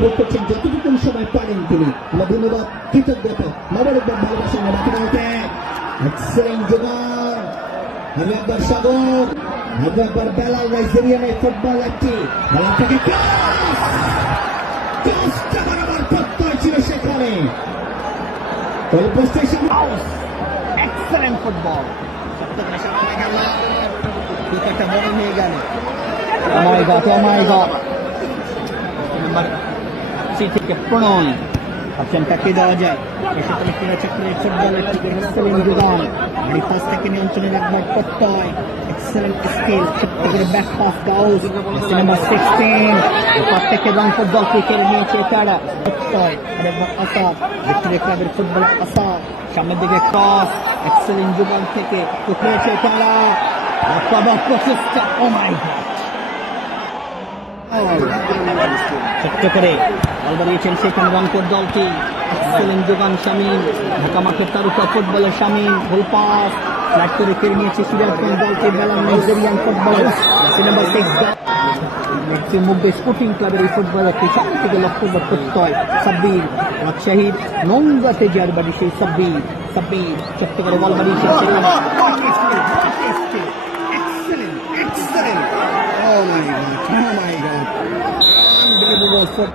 উপভোগ করছেন যতটুকু সময় পারেন তিনি। আমরা ধন্যবাদ কৃতজ্ঞতা মোবারকবাদ ভালোবাসেন বাকি বলতে এক্সেলেন্ট যোগান আমি একবার সাগর আমি একবার বেলাল নাইজেরিয়ানের ফুটবল একটি বেলাল থেকে বরাবর প্রত্যয় ছিল সেখানে এক্সেলেন্ট ফুটবল একটা বড় হয়ে গেল নাম্বার 3 থেকে প্রণয় অপশনটা কে দেওয়া যায় এসে ক্রীড়া চক্রের ফুটবল একটি এক্সেলেন্ট যোগান গাড়ি পাস থেকে নিয়ন্ত্রণের একবার প্রত্যয় এক্সেলেন্ট স্কিল ছোট্ট করে back pass Gaus number 16 pass থেকে রং ফুটবল কেড়ে নিয়েছে তারা প্রত্যয় আর একবার আসাদ ভিক্টোরি ক্লাবের ফুটবল আসাদ সামনের দিকে ক্রস এক্সেলেন্ট যোগান থেকে টুকরেছে তারা প্রচেষ্টা ও মাই গড ছোট্ট করে বল বাড়িয়েছেন সেখানে রংপুর দলটি এক্সেলেন্ট যোগান শামীম ঢাকা মাঠের তারকা ফুটবলের শামীম গোল পাস ফ্ল্যাট করে কেড়ে নিয়েছে সিরাজগঞ্জ দলটি Belal Nigerian football number 6 Mumbai sporting ক্লাবের এই ফুটবলারটি সব থেকে লক্ষ্য প্রত্যয় সাব্বির রাজশাহীর নোংরাতে যার বাড়ি সেই সাব্বির ছোট্ট করে বল বাড়িয়েছেন Oh my God. Unbelievable foot.